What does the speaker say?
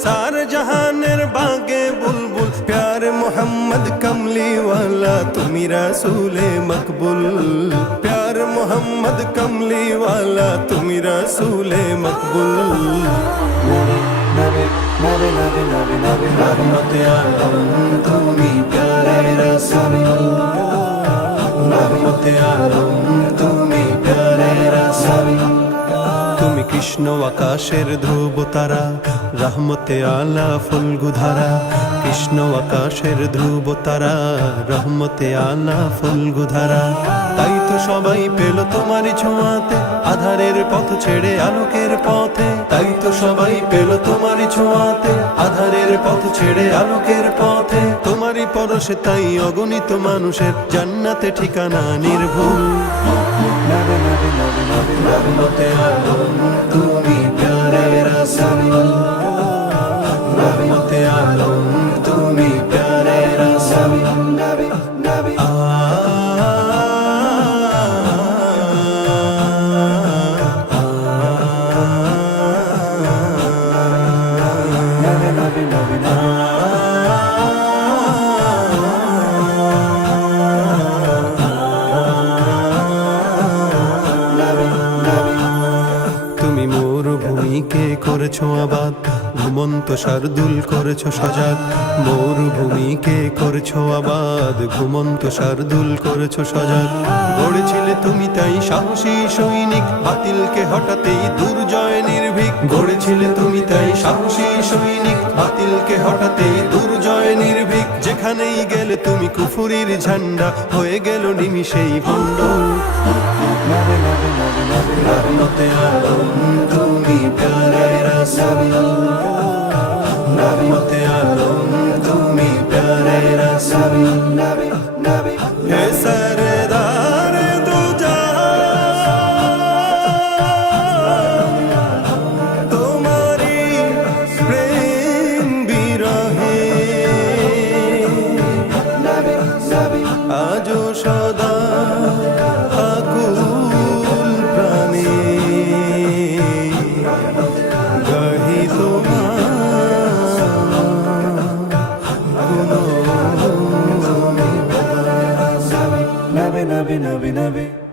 রসুল সার জাহানের বাগে বুলবুল প্যারে মোহাম্মদ কমলি ওয়ালা তুমি রসুলে মকবুল প্যার মোহাম্মদ কমলি ওয়ালা তুমি রসুলে মকবুল রহমতে আলম তুমি প্যারে রসুল রহমতে তুমি কৃষ্ণ আকাশের ধ্রুব তারা, রহমতে আলা ফুলগুধারা। কৃষ্ণ আকাশের ধ্রুব তারা, রহমতে আলা ফুলগুধারা। তাই তো সবাই পেল তোমার ছোঁয়াতে, আধারের পথ ছেড়ে আলোকের পথে। তাই তো সবাই পেল তোমার ছোঁয়াতে, আধারের পথ ছেড়ে আলোকের পথে। তোমারই পরশে তাই অগণিত মানুষের, জান্নাতে ঠিকানা নির্ভুল। করেছ আবাদ? ঘুমন্ত শার্দুল করেছ সজাগ। মরুভূমিকে করেছ আবাদ? ঘুমন্ত শার্দুল করেছ সজাগ। গড়েছিলে তুমি তাই সাহসী সৈনিক। বাতিলকে হঠাতেই দুর্জয় নির্ভীক। গড়েছিলে তুমি তাই সাহসী সৈনিক। বাতিলকে হঠাতেই দুর্জয় নির্ভীক। যেখানেই গেলে তুমি কুফুরির ঝান্ডা। হয়ে গেল নিমিষেই ভণ্ড রসুল নবী আলম তুমি প্যারে নবী হে Sardar Nabe, nabe, nabe, nabe.